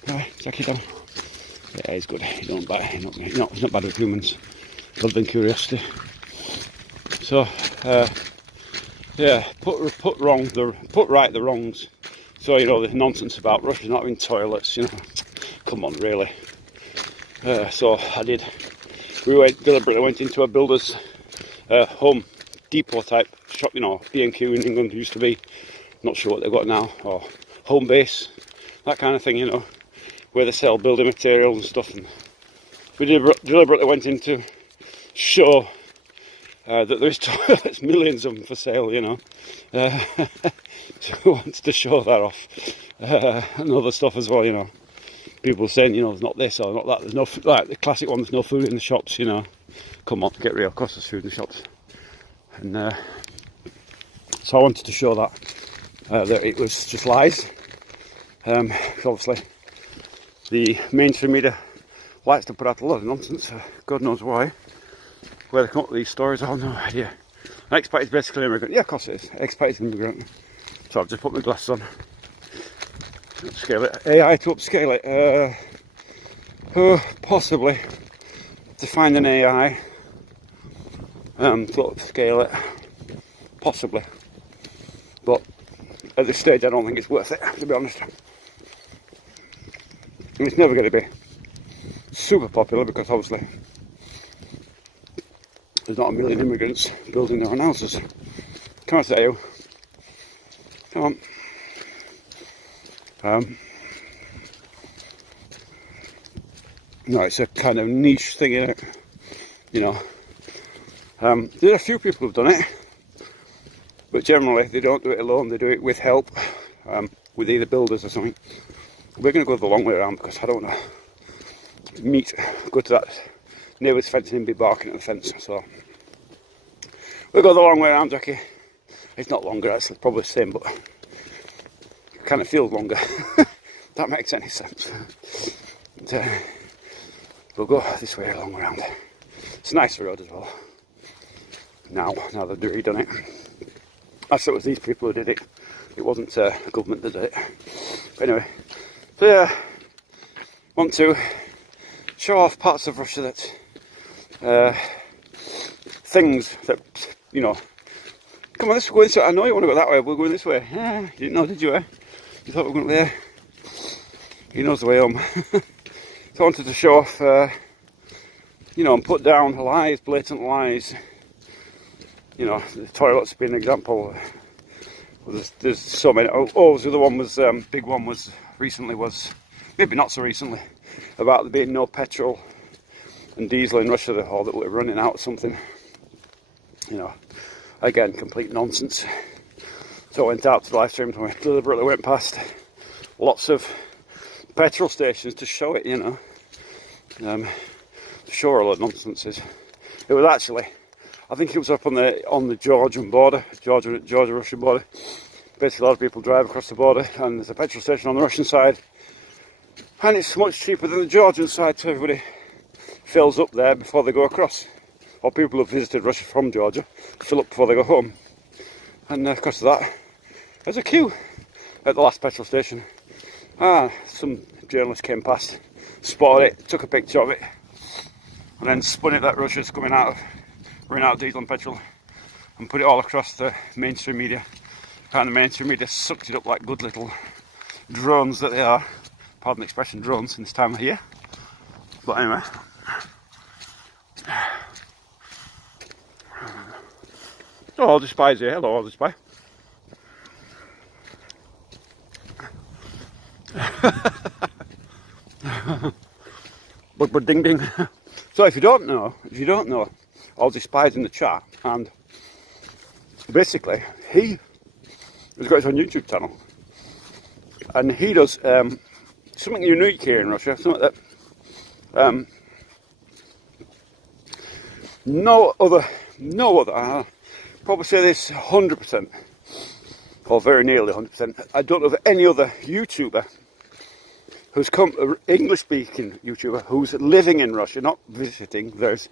Alright, Jackie done. Yeah, he's good. He don't bite. He's not bad with humans. Love and curiosity. So, yeah, put right the wrongs. So you know the nonsense about Russia not having toilets. You know, come on, really. So I did. We deliberately went into a builder's Home Depot type shop. You know, B&Q in England used to be. Not sure what they've got now, or Home Base, that kind of thing. You know, where they sell building materials and stuff. And we deliberately went in to show that there's toilets, millions of them for sale, you know. So who wants to show that off? And other stuff as well, you know. People saying, you know, there's not this or not that. There's no, like the classic one, there's no food in the shops, you know. Come on, get real, of course there's food in the shops. And so I wanted to show that it was just lies. Obviously, the mainstream media likes to put out a lot of nonsense. God knows why. Where they come up with these stories, I have no idea. An expat is basically an immigrant. Yeah, of course it is. Expat is an immigrant. So I've just put my glasses on. Upscale it. AI to upscale it. Possibly to find an AI to upscale it. Possibly. But at this stage I don't think it's worth it, to be honest. And it's never going to be super popular because obviously there's not a million immigrants building their own houses. Come on, say you. Come on. No, it's a kind of niche thing, isn't it? You know. There are a few people who've done it, but generally they don't do it alone, they do it with help, with either builders or something. We're going to go the long way around because I don't want to go to that neighbour's fence and be barking at the fence, so we'll go the long way around, Jackie. It's not longer, it's probably the same, but it kind of feels longer. That makes any sense. But, we'll go this way, a long way around. It's a nicer road as well. Now they've redone it. Actually, it was these people who did it. It wasn't the government that did it. But anyway, so yeah, want to show off parts of Russia that things that, you know, come on, let's go this way. I know you want to go that way, we're going this way. You didn't know, did you, eh? You thought we were going there. He knows the way home. So I wanted to show off, you know, and put down lies, blatant lies. You know, the toilets being an example. Well, there's so many. Oh, the other one was, big one was, recently was, maybe not so recently, about there being no petrol and diesel in Russia, or that we're running out of something. You know, again, complete nonsense. So I went out to the live stream and we deliberately went past lots of petrol stations to show it, you know. To show her a lot of nonsense. It was actually, I think it was up on the Georgian border, Georgia-Russian border. Basically, a lot of people drive across the border, and there's a petrol station on the Russian side, and it's much cheaper than the Georgian side, so everybody fills up there before they go across. Or people who have visited Russia from Georgia fill up before they go home. And because of that, there's a queue at the last petrol station. Some journalist came past, spotted it, took a picture of it, and then spun it that Russia's running out of diesel and petrol, and put it all across the mainstream media. And the mainstream media sucked it up like good little drones that they are. Pardon the expression, drones in this time of year. But anyway. Oh, Aldi Spy's here. Hello, Aldi Spy. But ding ding. So if you don't know, Aldi Spy's in the chat, and basically he's got his own YouTube channel, and he does something unique here in Russia, something that no other, I'll probably say this 100%, or very nearly 100%. I don't know of any other YouTuber who's come, English-speaking YouTuber, who's living in Russia, not visiting. There's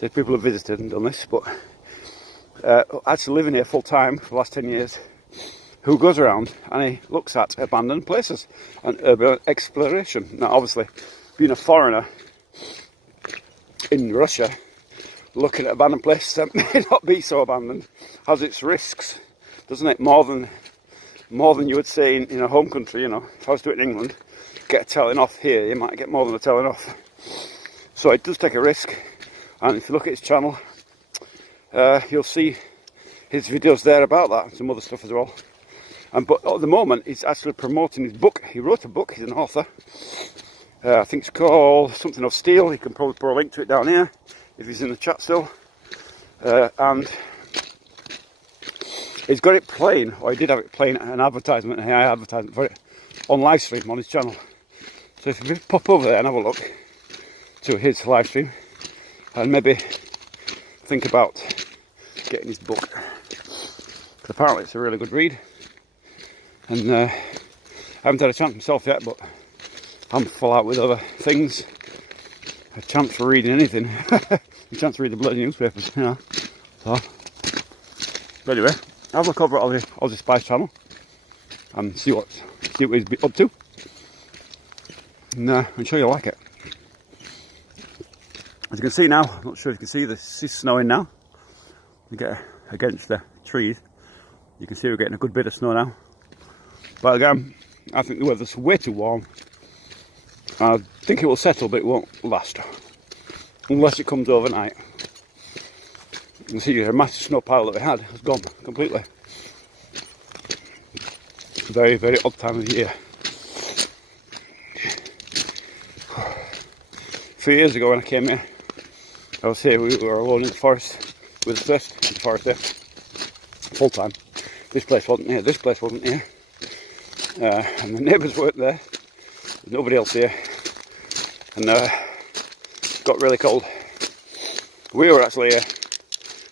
people who have visited and done this, but actually living here full time for the last 10 years, who goes around and he looks at abandoned places and urban exploration. Now, obviously, being a foreigner in Russia, looking at abandoned places that may not be so abandoned has its risks, doesn't it? More than you would say in a home country. You know, if I was doing it in England, get a telling off here, you might get more than a telling off. So it does take a risk, and if you look at his channel, you'll see his videos there about that and some other stuff as well. But at the moment, he's actually promoting his book. He wrote a book. He's an author. I think it's called Something of Steel. He can probably put a link to it down here if he's in the chat still. And he's got it playing, or he did have it playing, an advertisement, an AI advertisement for it on live stream on his channel. So if you pop over there and have a look to his live stream, and maybe think about getting his book, because apparently it's a really good read. And I haven't had a chance myself yet, but I'm full out with other things. A chance for reading anything. A chance to read the bloody newspapers, you know. So, but anyway, have a look over at Aldi Spy's channel and see what he's up to. And I'm sure you'll like it. As you can see now, I'm not sure if you can see this is snowing now. You get against the trees. You can see we're getting a good bit of snow now. But again, I think the weather's way too warm. I think it will settle, but it won't last. Unless it comes overnight. You can see a massive snow pile that we had has gone completely. Very, very odd time of the year. A few years ago when I came here, I was here, we were alone in the forest. We were the first in the forest there. Full time. This place wasn't here, this place wasn't here. And the neighbours weren't there. There's nobody else here. And got really cold. We were actually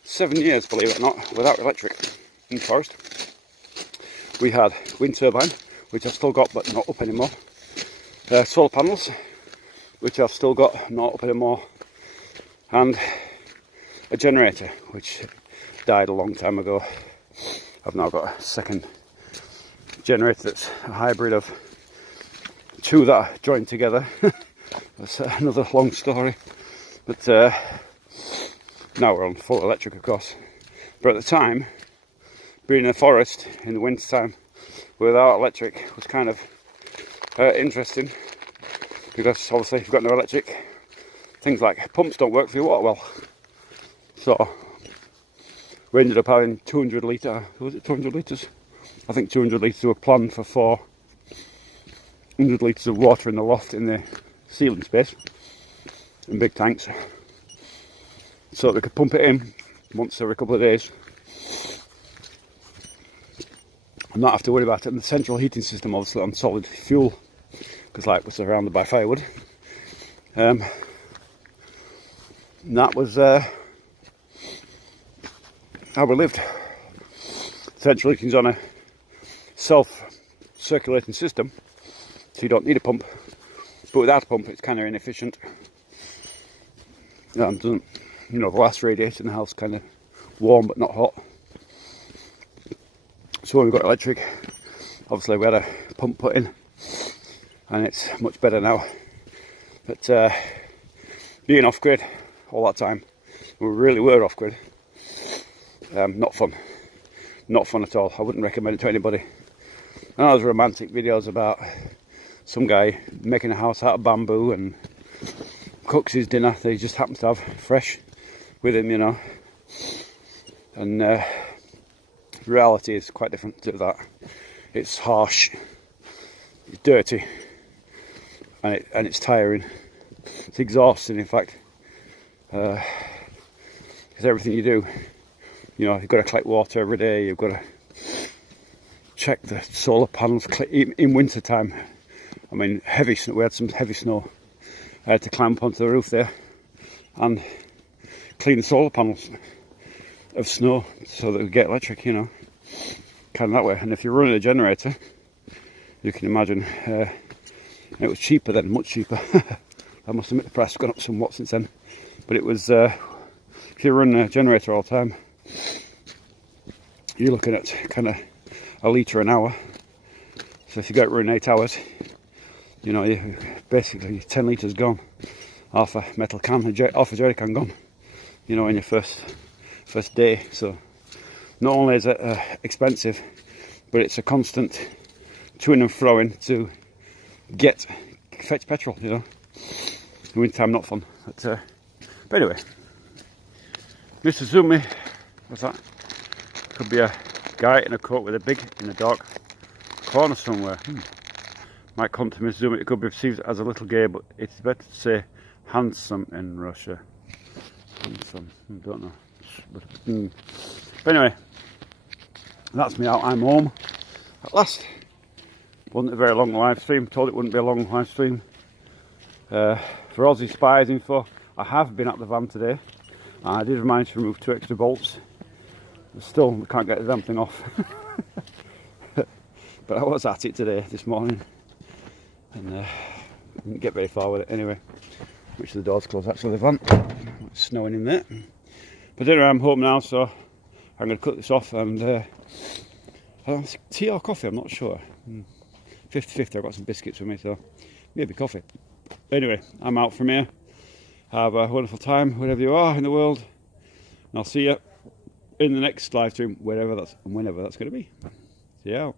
7 years, believe it or not, without electric in the forest. We had wind turbine, which I've still got but not up anymore. Solar panels, which I've still got not up anymore. And a generator, which died a long time ago. I've now got a second generator that's a hybrid of two that are joined together. That's another long story. But now we're on full electric, of course. But at the time, being in a forest in the winter time without electric was kind of interesting, because obviously if you've got no electric, things like pumps don't work for your water well. So we ended up having 200 litre, was it 200 litres? I think 200 litres were planned for 400 litres of water in the loft in the ceiling space, in big tanks, so that we could pump it in once every couple of days and not have to worry about it. And the central heating system obviously on solid fuel, because like we're surrounded by firewood. And that was how we lived. Central heating's on a self-circulating system, so you don't need a pump, but without a pump it's kind of inefficient. Doesn't, you know, the last radiator in the house kind of warm but not hot. So when we got electric, obviously we had a pump put in, and it's much better now. But being off grid all that time, we really were off grid. Not fun at all. I wouldn't recommend it to anybody. And those romantic videos about some guy making a house out of bamboo and cooks his dinner that he just happens to have fresh with him, you know. And reality is quite different to that. It's harsh, it's dirty, and it's tiring. It's exhausting, in fact, because everything you do, you know, you've got to collect water every day. You've got to check the solar panels in winter time. I mean, heavy snow. We had some heavy snow. I had to climb up onto the roof there and clean the solar panels of snow so that we get electric, you know, kind of that way. And if you're running a generator, you can imagine it was cheaper then, much cheaper. I must admit the price has gone up somewhat since then, but it was if you run a generator all the time, you're looking at kind of a litre an hour. So if you go running 8 hours, you know, you basically 10 litres gone, half a metal can, half a jerry can gone, you know, in your first day. So not only is it expensive, but it's a constant to and froing to fetch petrol, you know. In winter time, not fun. But anyway, Mr. Zumi, what's that? Could be a guy in a coat with a big in a dark corner somewhere. Might come to Mr. Zumi. It could be perceived as a little gay, but it's better to say handsome in Russia. Handsome, I don't know. But anyway, that's me out. I'm home at last. Wasn't a very long live stream. Told it wouldn't be a long live stream. For Aussie Spies info, I have been at the van today. I did manage to remove 2 extra bolts. But still, we can't get the damn thing off. But I was at it today, this morning, and didn't get very far with it anyway. Which the door's closed actually, the van. It's snowing in there. But anyway, I'm home now, so I'm going to cut this off and tea or coffee, I'm not sure. 50-50, I've got some biscuits with me, so maybe coffee. Anyway, I'm out from here. Have a wonderful time wherever you are in the world, and I'll see you in the next live stream, whenever that's going to be. See you out.